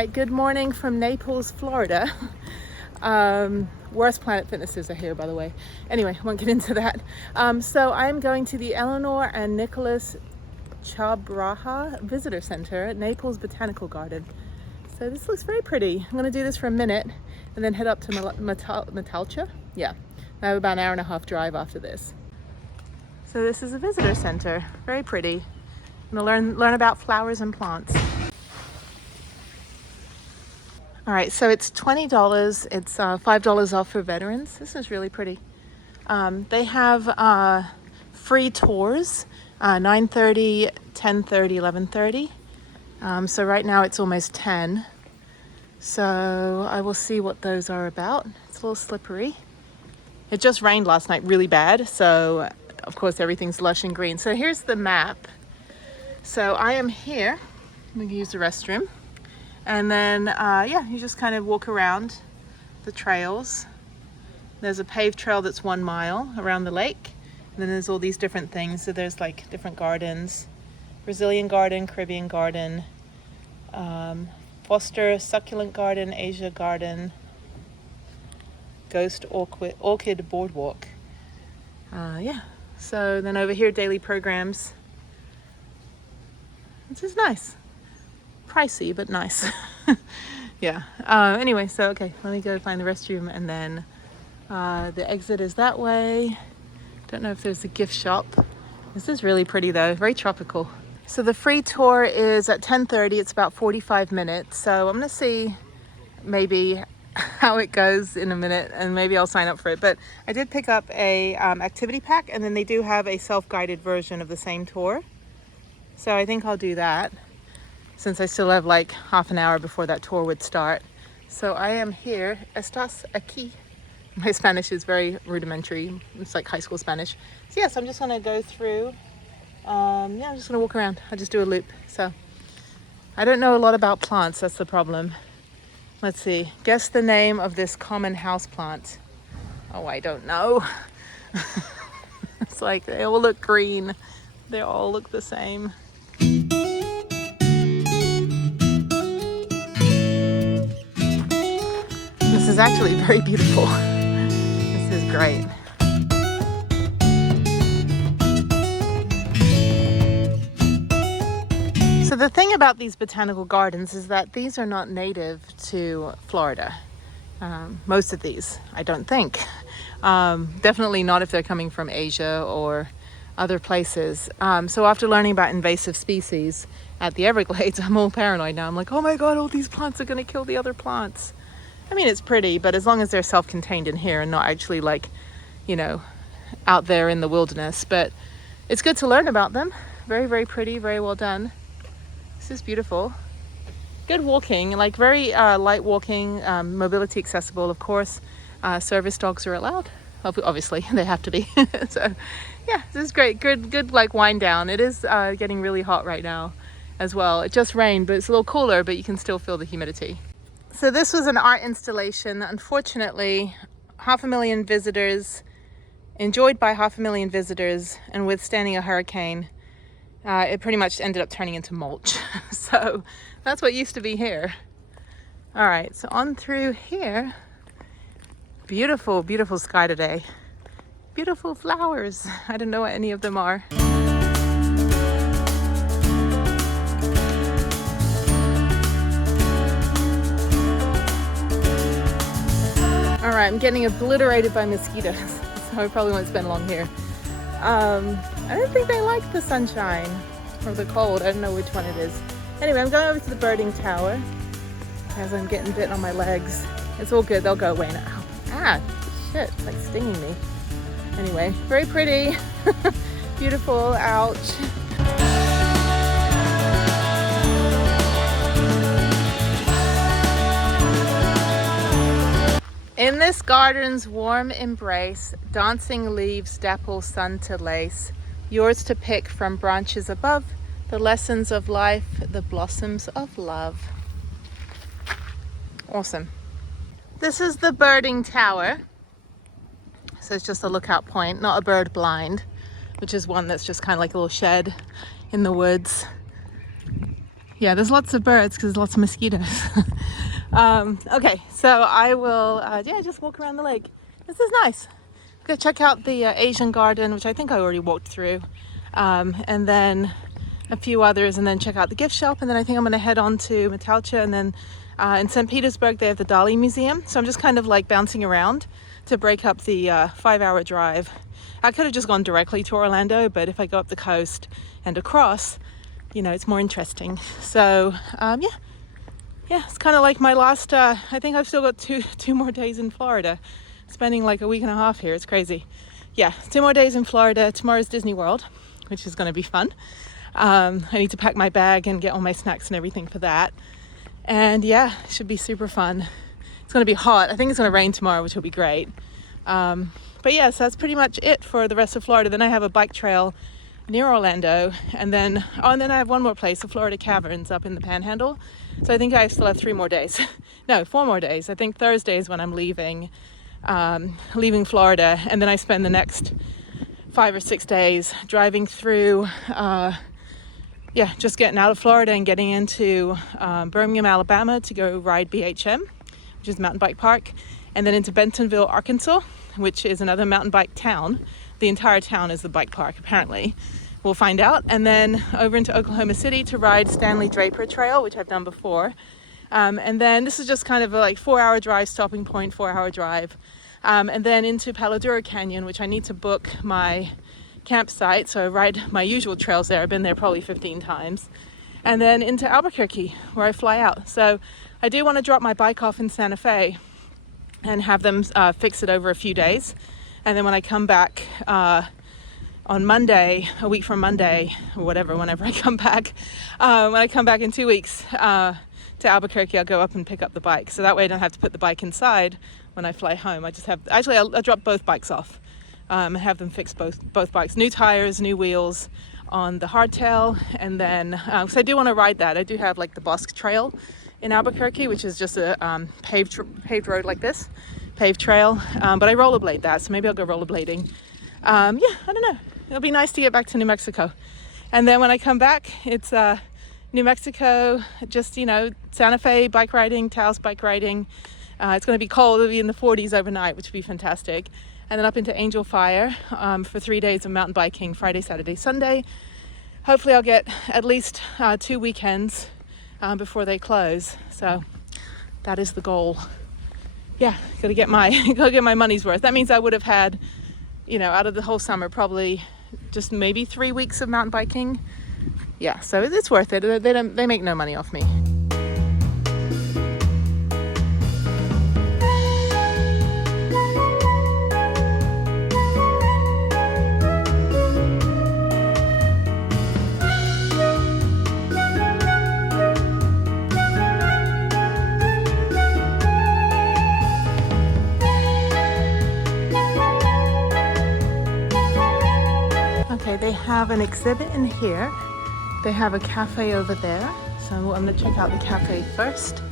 right, good morning from Naples, Florida. Worst Planet Fitnesses are here, by the way. Anyway, I won't get into that. So I'm going to the Eleanor and Nicholas Chabraha Visitor Center at Naples Botanical Garden. So this looks very pretty. I'm gonna do this for a minute and then head up to MATLACHA. Yeah, I have about an hour and a half drive after this. So this is a visitor center, very pretty. I'm gonna learn about flowers and plants. All right, so it's $20. It's $5 off for veterans. This is really pretty. They have free tours, 9:30, 10:30, 11:30. So right now it's almost 10. So I will see what those are about. It's a little slippery. It just rained last night really bad. So of course everything's lush and green. So here's the map. So I am here. I'm gonna use the restroom. And then, yeah, you just kind of walk around the trails. There's a paved trail that's 1 mile around the lake. And then there's all these different things. So there's like different gardens. Brazilian garden, Caribbean garden, Foster succulent garden, Asia garden, Ghost orchid boardwalk. Yeah, so then over here, daily programs. Which is nice. Pricey, but nice. Yeah. Anyway, so okay, let me go find the restroom, and then the exit is that way. Don't know if there's a gift shop. This is really pretty though, very tropical. So the free tour is at 10:30. It's about 45 minutes. So I'm gonna see maybe how it goes in a minute, and maybe I'll sign up for it. But I did pick up a activity pack, and then they do have a self-guided version of the same tour. So I think I'll do that, since I still have like half an hour before that tour would start. So I am here. Estás aquí? My Spanish is very rudimentary. It's like high school Spanish. So yes, I'm just gonna go through. Yeah, I'm just gonna walk around. I'll just do a loop. So I don't know a lot about plants, that's the problem. Let's see, guess the name of this common house plant. Oh, I don't know. It's like they all look green. They all look the same. This is actually very beautiful. This is great. So the thing about these botanical gardens is that these are not native to Florida. Most of these, I don't think. Definitely not if they're coming from Asia or other places. So after learning about invasive species at the Everglades, I'm all paranoid now. I'm like, oh my God, all these plants are gonna kill the other plants. I mean, it's pretty, but as long as they're self-contained in here and not actually like, you know, out there in the wilderness. But it's good to learn about them. Very, very pretty, very well done. This is beautiful. Good walking, like very light walking, mobility accessible, of course. Service dogs are allowed. Obviously, they have to be. So yeah, this is great. Good like wind down. It is getting really hot right now as well. It just rained, but it's a little cooler, but you can still feel the humidity. So this was an art installation. Unfortunately, 500,000 visitors, enjoyed by 500,000 visitors, and withstanding a hurricane, it pretty much ended up turning into mulch. So that's what used to be here. All right, so on through here. Beautiful, beautiful sky today. Beautiful flowers. I don't know what any of them are. All right, I'm getting obliterated by mosquitoes, so I probably won't spend long here. I don't think they like the sunshine or the cold. I don't know which one it is. Anyway, I'm going over to the birding tower as I'm getting bit on my legs. It's all good, they'll go away now. Ah, shit, it's like stinging me. Anyway, very pretty. Beautiful, ouch. In this garden's warm embrace, dancing leaves dapple sun to lace, yours to pick from branches above, the lessons of life, the blossoms of love. Awesome. This is the birding tower. So it's just a lookout point, not a bird blind, which is one that's just kind of like a little shed in the woods. Yeah, there's lots of birds because there's lots of mosquitoes. Okay, so I will yeah, just walk around the lake. This is nice. Go check out the Asian garden, which I think I already walked through, and then a few others, and then check out the gift shop, and then I think I'm going to head on to MATLACHA, and then in St. Petersburg they have the DALI museum, so I'm just kind of like bouncing around to break up the 5-hour drive. I could have just gone directly to Orlando, but if I go up the coast and across, you know, it's more interesting. So yeah, it's kind of like my last I think I've still got two more days in Florida, spending like a week and a half here. It's crazy. Yeah, 2 more days in Florida. Tomorrow's Disney World, which is going to be fun. I need to pack my bag and get all my snacks and everything for that. And yeah, it should be super fun. It's going to be hot. I think it's going to rain tomorrow, which will be great. But yeah, so that's pretty much it for the rest of Florida. Then I have a bike trail near Orlando, and then I have one more place, the Florida Caverns up in the Panhandle. So I think I still have 3 more days. No, 4 more days. I think Thursday is when I'm leaving Florida, and then I spend the next 5 or 6 days driving through yeah, just getting out of Florida and getting into Birmingham, Alabama to go ride BHM, which is a mountain bike park, and then into Bentonville, Arkansas, which is another mountain bike town. The entire town is the bike park, apparently. We'll find out. And then over into Oklahoma City to ride Stanley Draper Trail, which I've done before. And then this is just kind of a like 4-hour drive, stopping point, 4-hour drive. And then into Palo Duro Canyon, which I need to book my campsite, so I ride my usual trails there. I've been there probably 15 times. And then into Albuquerque, where I fly out. So I do want to drop my bike off in Santa Fe and have them fix it over a few days. And then when I come back on Monday, a week from Monday, or whatever, whenever I come back, when I come back in 2 weeks to Albuquerque, I'll go up and pick up the bike. So that way I don't have to put the bike inside when I fly home. I just have, actually I'll drop both bikes off. And have them fix both bikes. New tires, new wheels on the hardtail, and then so I do want to ride that. I do have like the Bosque Trail in Albuquerque, which is just a paved road like this, paved trail. But I rollerblade that, so maybe I'll go rollerblading. Yeah, I don't know. It'll be nice to get back to New Mexico, and then when I come back, it's New Mexico, just Santa Fe bike riding, Taos bike riding. It's going to be cold. It'll be in the 40s overnight, which would be fantastic. And then up into Angel Fire for 3 days of mountain biking, Friday, Saturday, Sunday. Hopefully I'll get at least 2 weekends before they close. So that is the goal. Yeah, gotta get my money's worth. That means I would have had, out of the whole summer, probably just maybe 3 weeks of mountain biking. Yeah, so it's worth it. They make no money off me. They have an exhibit in here. They have a cafe over there. So I'm going to check out the cafe first,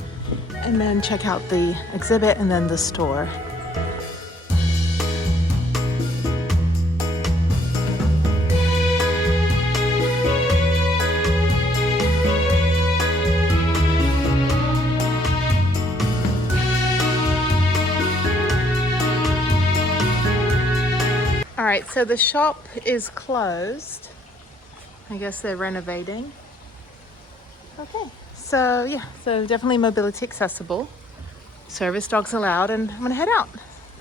and then check out the exhibit, and then the store. All right, so the shop is closed. I guess they're renovating. Okay, so yeah, so definitely mobility accessible. Service dogs allowed, and I'm gonna head out.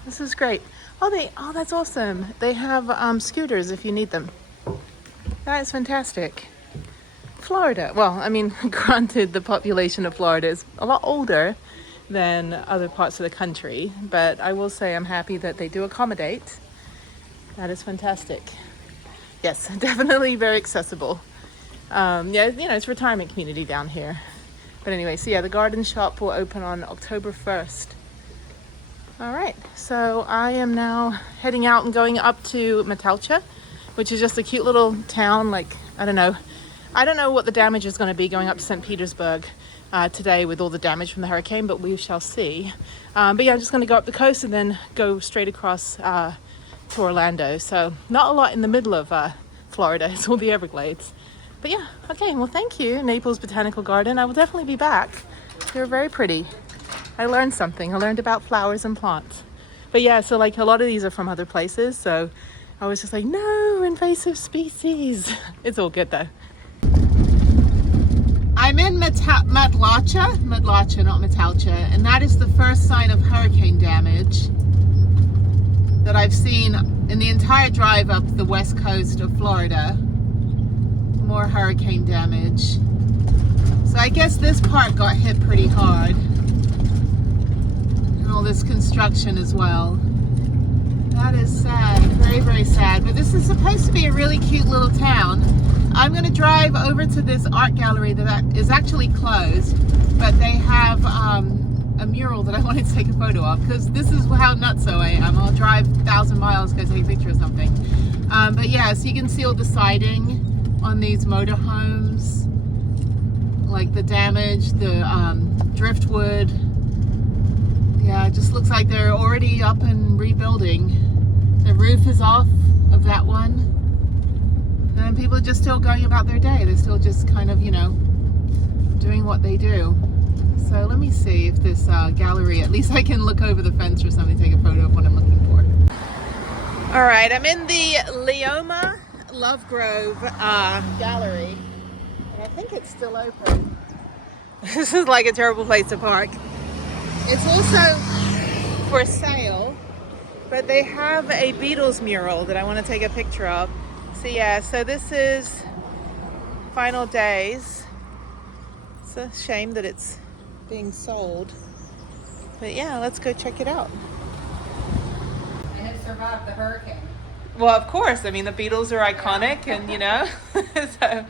This is great. Oh, that's awesome. They have scooters if you need them. That is fantastic. Florida, well, I mean, granted, the population of Florida is a lot older than other parts of the country, but I will say I'm happy that they do accommodate. That is fantastic. Yes, definitely very accessible. Yeah, it's a retirement community down here. But anyway, so yeah, the garden shop will open on October 1st. All right, so I am now heading out and going up to MATLACHA, which is just a cute little town. Like, I don't know what the damage is going to be going up to St. Petersburg today with all the damage from the hurricane, but we shall see. But yeah, I'm just going to go up the coast and then go straight across to Orlando. So not a lot in the middle of Florida. It's all the Everglades. But yeah, okay, well thank you, Naples Botanical Garden. I will definitely be back. They're very pretty. I learned something. I learned about flowers and plants. But yeah, so like a lot of these are from other places, so I was just like, no, invasive species. It's all good though. I'm in MATLACHA, not MATLACHA, and that is the first sign of hurricane damage that I've seen in the entire drive up the west coast of Florida. More hurricane damage. So I guess this part got hit pretty hard. And all this construction as well. That is sad, very, very sad. But this is supposed to be a really cute little town. I'm going to drive over to this art gallery that is actually closed, but they have a mural that I wanted to take a photo of, because this is how nutso I am. I'll drive 1,000 miles to go take a picture of something. But yeah, so you can see all the siding on these motorhomes, like the damage, the driftwood. Yeah, it just looks like they're already up and rebuilding. The roof is off of that one. And people are just still going about their day. They're still just kind of, you know, doing what they do. So let me see if this gallery, at least I can look over the fence or something, take a photo of what I'm looking for. All right, I'm in the Leoma Lovegrove gallery. And I think it's still open. This is like a terrible place to park. It's also for sale, but they have a Beatles mural that I want to take a picture of. So yeah, so this is final days. It's a shame that it's being sold, but yeah, let's go check it out. And it survived the hurricane. Well, of course. I mean, the Beatles are iconic, and you know, so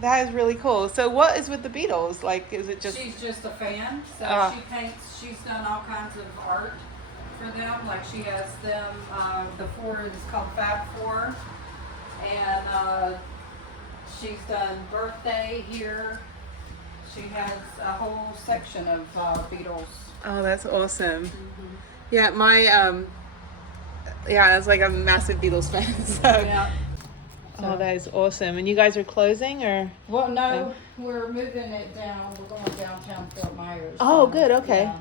that is really cool. So what is with the Beatles? Like, is it just... She's just a fan, so she paints, she's done all kinds of art for them. Like she has them, the four is called Fab Four. And she's done birthday here. She has a whole section of Beatles. Oh, that's awesome. Mm-hmm. Yeah, my yeah, it's like I'm a massive Beatles fan. So. Yeah. Oh, that is awesome. And you guys are closing, or? Well, no, we're moving it down. We're going downtown Fort Myers. Oh, good. Okay. Yeah.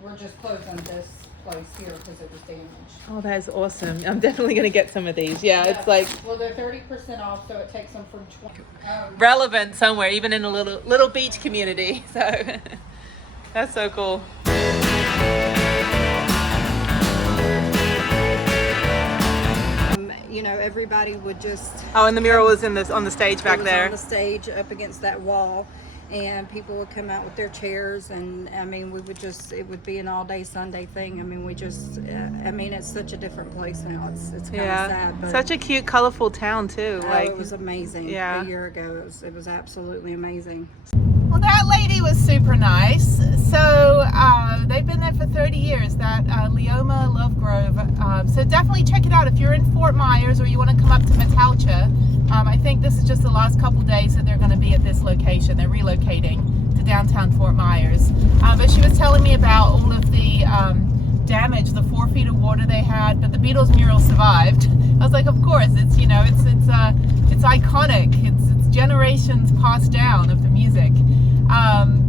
We're just closing this place here because it was damaged. Oh, that is awesome. I'm definitely going to get some of these. Yeah, it's like... Well, they're 30% off, so it takes them from 20. Relevant somewhere, even in a little beach community. So that's so cool. You know, everybody would just... Oh, and the mural was on the stage back there. On the stage up against that wall. And people would come out with their chairs, and I mean, we would just, it would be an all-day Sunday thing. I mean, we just, I mean, it's such a different place now. It's kind of sad. But such a cute, colorful town too. Like, it was amazing. Yeah. A year ago, it was absolutely amazing. Well, that lady was super nice. So they've been there for 30 years, that Leoma Lovegrove. So definitely check it out if you're in Fort Myers or you want to come up to MATLACHA. I think this is just the last couple days that they're going to be at this location. They're relocating to downtown Fort Myers. But she was telling me about all of the damage, the 4 feet of water they had, but the Beatles mural survived. I was like, of course, it's, you know, it's iconic. It's generations passed down of the music.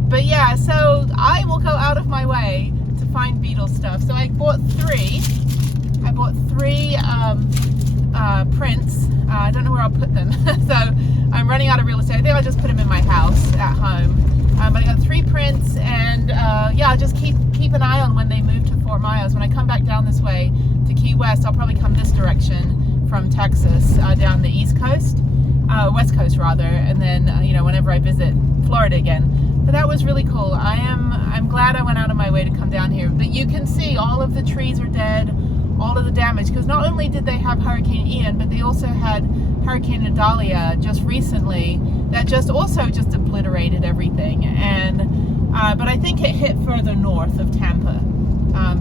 But yeah, so I will go out of my way to find Beatles stuff. So I bought three prints. I don't know where I'll put them. So I'm running out of real estate. I think I'll just put them in my house at home. But I got 3 prints, and yeah, I'll just keep an eye on when they move to Fort Myers. When I come back down this way to Key West, I'll probably come this direction from Texas down the East Coast, West Coast rather, and then you know, whenever I visit Florida again. But that was really cool. I'm glad I went out of my way to come down here. But you can see all of the trees are dead, all of the damage, because not only did they have Hurricane Ian, but they also had Hurricane Idalia just recently that just obliterated everything. And but I think it hit further north of Tampa.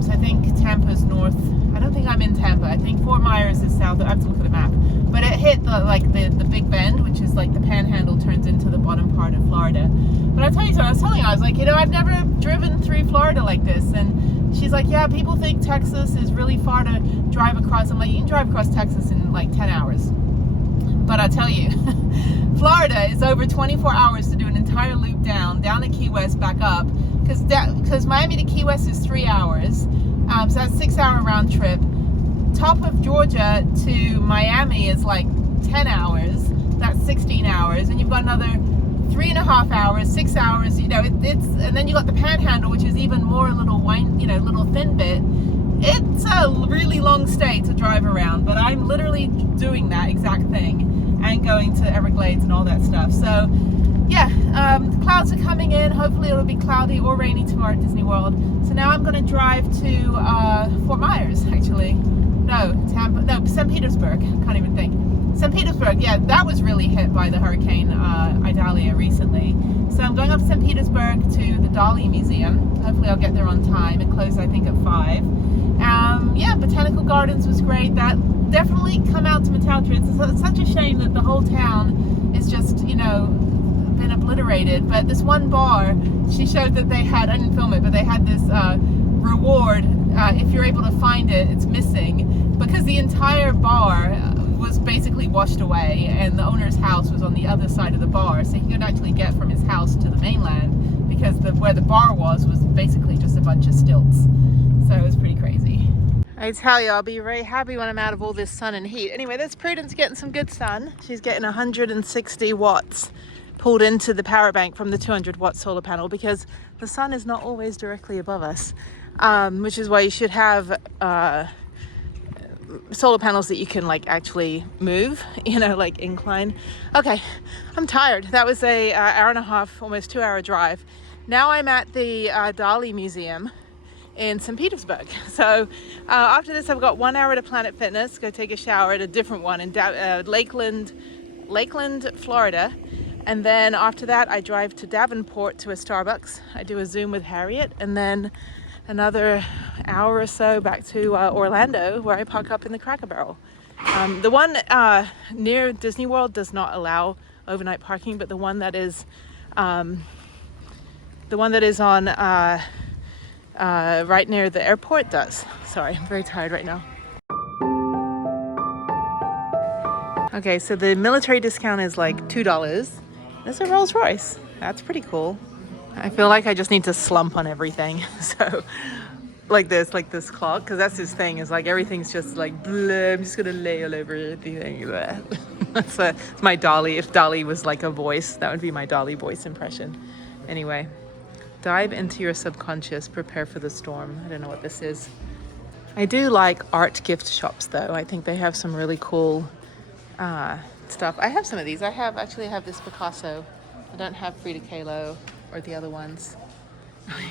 So I think Tampa's north. I don't think I'm in Tampa. I think Fort Myers is south. I have to look at the map. But it hit the Big Bend, which is like the Panhandle turns into the bottom part of Florida. But I'll tell you something. I was like, you know, I've never driven through Florida like this. And she's like, yeah, people think Texas is really far to drive across. I'm like, you can drive across Texas in like 10 hours. But I tell you, Florida is over 24 hours to do an entire loop down to Key West, back up, because Miami to Key West is 3 hours, so that's 6-hour round trip. Top of Georgia to Miami is like 10 hours, that's 16 hours, and you've got another 3.5 hours, 6 hours, you know, it's, and then you got the Panhandle, which is even more little little thin bit. It's a really long stay to drive around, but I'm literally doing that exact thing and going to Everglades and all that stuff. So yeah, the clouds are coming in. Hopefully it'll be cloudy or rainy tomorrow at Disney World. So now I'm going to drive to Fort Myers, actually. No, Tampa, no, St. Petersburg. Can't even think. St. Petersburg, yeah, that was really hit by the hurricane Idalia recently. So I'm going up to St. Petersburg to the DALI Museum. Hopefully I'll get there on time. It closed, I think, at 5. Yeah, Botanical Gardens was great. That definitely come out to MATLACHA. It's such a shame that the whole town is just, you know, been obliterated. But this one bar, she showed that they had, I didn't film it, but they had this reward. If you're able to find it, it's missing, because the entire bar was basically washed away, and the owner's house was on the other side of the bar, so he could actually get from his house to the mainland, because where the bar was basically just a bunch of stilts. So it was pretty crazy. I tell you, I'll be very happy when I'm out of all this sun and heat. Anyway, there's Prudence getting some good sun. She's getting 160 watts pulled into the power bank from the 200-watt solar panel, because the sun is not always directly above us, which is why you should have solar panels that you can like actually move, you know, like incline. Okay, I'm tired. That was a hour and a half, almost 2-hour drive. Now I'm at the DALI Museum in St. Petersburg. So after this, I've got 1 hour to Planet Fitness, go take a shower at a different one in Lakeland, Florida. And then after that, I drive to Davenport to a Starbucks. I do a Zoom with Harriet, and then another hour or so back to Orlando, where I park up in the Cracker Barrel. The one near Disney World does not allow overnight parking, but the one that is on right near the airport does. Sorry, I'm very tired right now. Okay, so the military discount is like $2. There's a Rolls Royce. That's pretty cool. I feel like I just need to slump on everything. So like this clock, because that's his thing, is like everything's just like bleh, I'm just gonna lay all over everything. That's my DALI. If DALI was like a voice, that would be my DALI voice impression. Anyway, dive into your subconscious, prepare for the storm. I don't know what this is. I do like art gift shops though. I think they have some really cool stuff. I have some of these. I actually have this Picasso. I don't have Frida Kahlo or the other ones.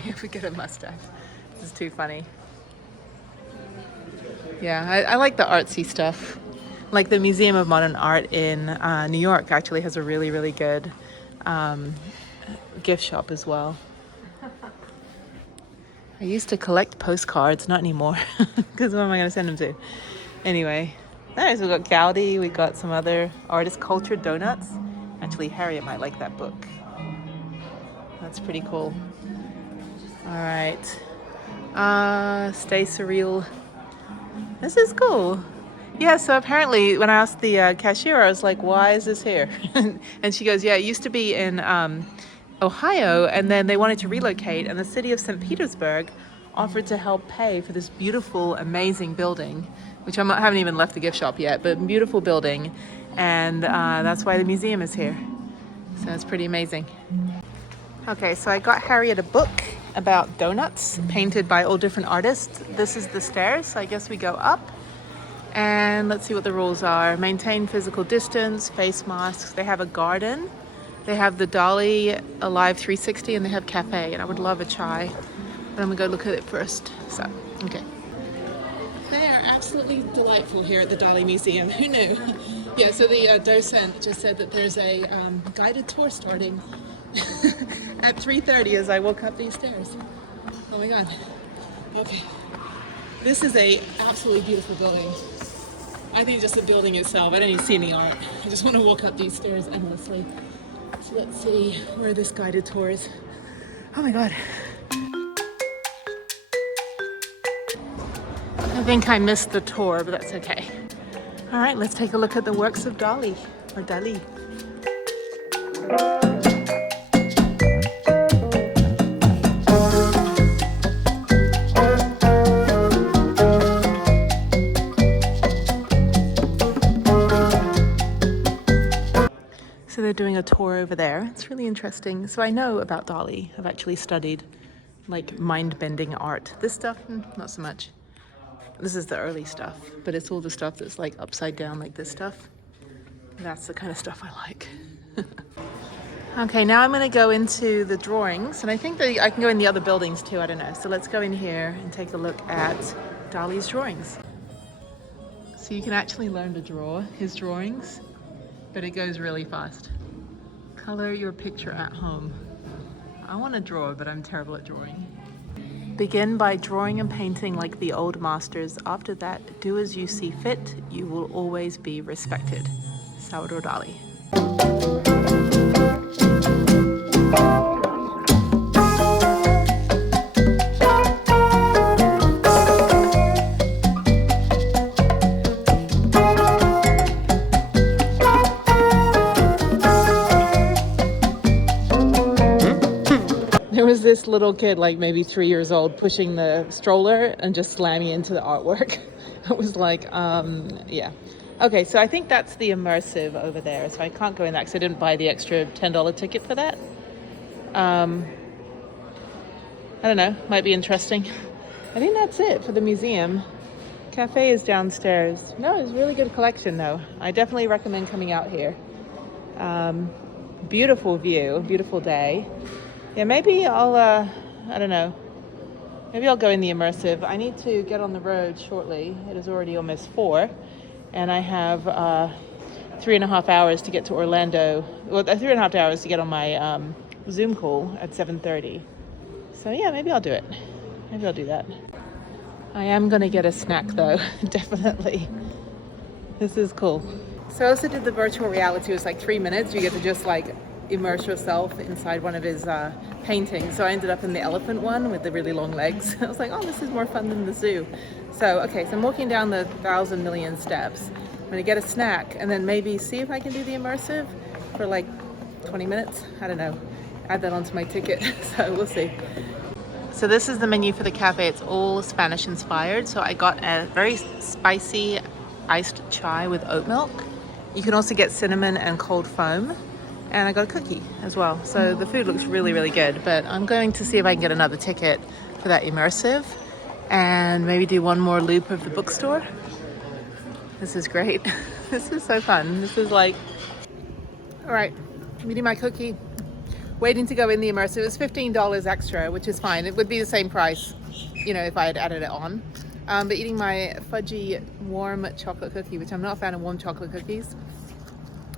If we get a mustache. This is too funny. Yeah, I like the artsy stuff. Like the Museum of Modern Art in New York actually has a really, really good gift shop as well. I used to collect postcards, not anymore, because what am I going to send them to? Anyway, nice. We've got Gaudi, we got some other artist culture donuts. Actually, Harriet might like that book. That's pretty cool. All right. Stay surreal. This is cool. Yeah, so apparently when I asked the cashier, I was like, why is this here? And she goes, yeah, it used to be in Ohio, and then they wanted to relocate, and the city of St. Petersburg offered to help pay for this beautiful, amazing building, which I haven't even left the gift shop yet, but beautiful building, and that's why the museum is here. So it's pretty amazing. Okay, so I got Harriet a book about donuts painted by all different artists. This is the stairs, so I guess we go up. And let's see what the rules are. Maintain physical distance, face masks. They have a garden. They have the DALI Alive 360, and they have cafe. And I would love a chai, but I'm gonna go look at it first. So, okay. They are absolutely delightful here at the DALI Museum. Who knew? Yeah, so the docent just said that there's a guided tour starting at 3:30 as I walk up these stairs. Oh my God. Okay. This is a absolutely beautiful building. I think just the building itself, I don't even see any art. I just want to walk up these stairs endlessly. So let's see where this guided tour is. Oh my God. I think I missed the tour, but that's okay. All right, let's take a look at the works of DALI, or DALI. over there. It's really interesting. So I know about DALI. I've actually studied like mind-bending art. This stuff, not so much. This is the early stuff, but it's all the stuff that's like upside down like this stuff. That's the kind of stuff I like. Okay, now I'm gonna go into the drawings, and I think that I can go in the other buildings too, I don't know. So let's go in here and take a look at DALI's drawings. So you can actually learn to draw his drawings, but it goes really fast. Color your picture at home. I want to draw, but I'm terrible at drawing. Begin by drawing and painting like the old masters. After that, do as you see fit. You will always be respected. Salvador Dali. There was this little kid, like maybe 3 years old, pushing the stroller and just slamming into the artwork. It was like, yeah. Okay, so I think that's the immersive over there. So I can't go in that because I didn't buy the extra $10 ticket for that. I don't know, might be interesting. I think that's it for the museum. Cafe is downstairs. No, it's a really good collection though. I definitely recommend coming out here. Beautiful view, beautiful day. Yeah, maybe I'll, I don't know. Maybe I'll go in the immersive. I need to get on the road shortly. It is already almost 4. And I have 3.5 hours to get to Orlando. Well, 3.5 hours to get on my Zoom call at 7:30. So yeah, maybe I'll do it. Maybe I'll do that. I am gonna get a snack though, definitely. This is cool. So I also did the virtual reality. It was like 3 minutes. You get to just like immerse yourself inside one of his paintings. So I ended up in the elephant one with the really long legs. I was like, oh, this is more fun than the zoo. So, okay, so I'm walking down the 1,000 million steps. I'm gonna get a snack and then maybe see if I can do the immersive for like 20 minutes. I don't know. Add that onto my ticket. So we'll see. So this is the menu for the cafe. It's all Spanish inspired. So I got a very spicy iced chai with oat milk. You can also get cinnamon and cold foam. And I got a cookie as well. So the food looks really, really good. But I'm going to see if I can get another ticket for that immersive and maybe do one more loop of the bookstore. This is great. This is so fun. This is like, all right, I'm eating my cookie, waiting to go in the immersive. It was $15 extra, which is fine. It would be the same price, you know, if I had added it on. But eating my fudgy warm chocolate cookie, which I'm not a fan of warm chocolate cookies.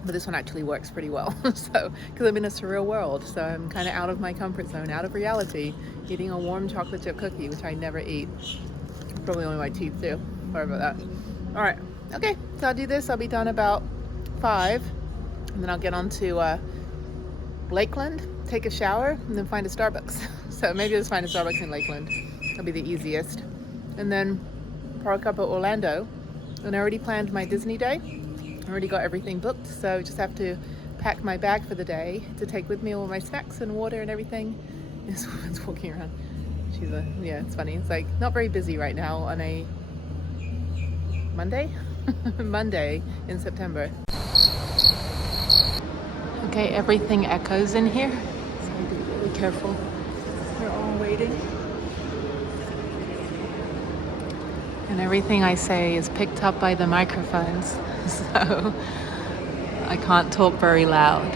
But this one actually works pretty well. So, because I'm in a surreal world, so I'm kind of out of my comfort zone, out of reality, eating a warm chocolate chip cookie, which I never eat. Probably only my teeth too. Sorry about that. All right, okay, so I'll do this. I'll be done about 5, and then I'll get on to Lakeland, take a shower, and then find a Starbucks. So maybe I'll just find a Starbucks in Lakeland. That'll be the easiest. And then park up at Orlando. And I already planned my Disney day. I already got everything booked, so just have to pack my bag for the day to take with me all my snacks and water and everything. This woman's walking around. She's yeah, it's funny. It's like not very busy right now on a Monday? Monday in September. Okay, everything echoes in here, so be really careful. They're all waiting. And everything I say is picked up by the microphones. So I can't talk very loud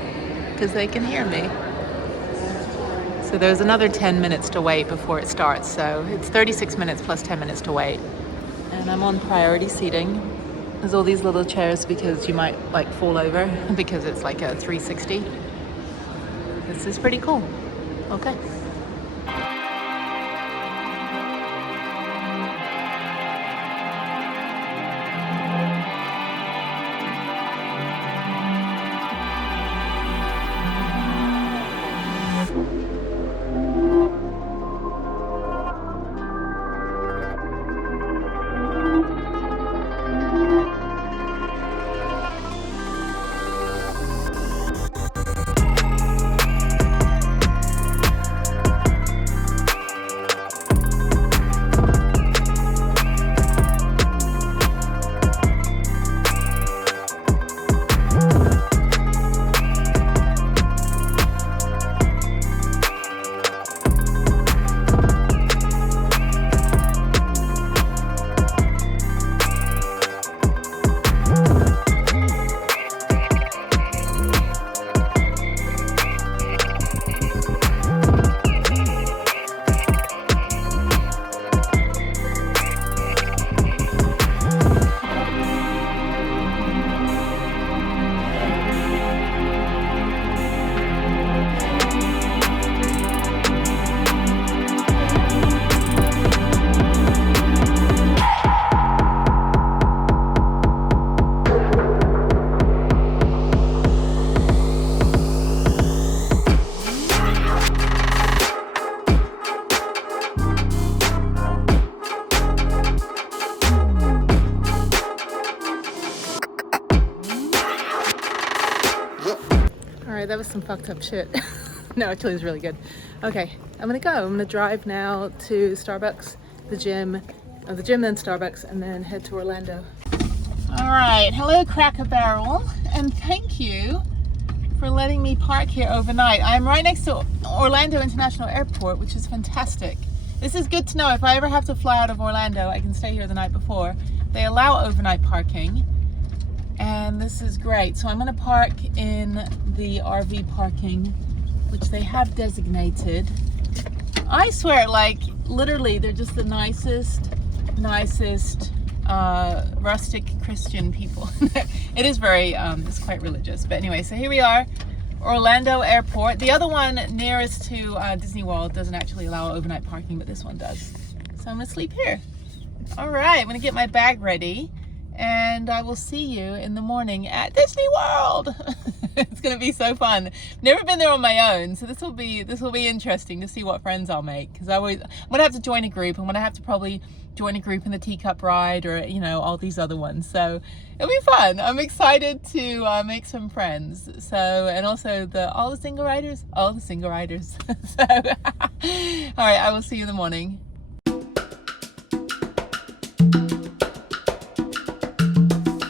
because they can hear me. So there's another 10 minutes to wait before it starts. So it's 36 minutes plus 10 minutes to wait. And I'm on priority seating. There's all these little chairs because you might like fall over because it's like a 360. This is pretty cool. Okay. some fucked up shit. No, actually it's really good. Okay, I'm gonna go. I'm gonna drive now to Starbucks, the gym then Starbucks, and then head to Orlando. All right, hello Cracker Barrel, and thank you for letting me park here overnight. I'm right next to Orlando International Airport, which is fantastic. This is good to know. If I ever have to fly out of Orlando, I can stay here the night before. They allow overnight parking, and this is great. So I'm gonna park in the RV parking, which they have designated. I swear, like, literally, they're just the nicest rustic Christian people. It is very, it's quite religious. But anyway, so here we are, Orlando Airport. The other one nearest to Disney World doesn't actually allow overnight parking, but this one does. So I'm gonna sleep here. All right, I'm gonna get my bag ready, and I will see you in the morning at Disney World. It's gonna be so fun. Never been there on my own, so this will be interesting to see what friends I'll make. Because I'm gonna have to join a group. I'm gonna have to probably join a group in the teacup ride, or all these other ones. So it'll be fun. I'm excited to make some friends. So, and also all the single riders. So all right, I will see you in the morning.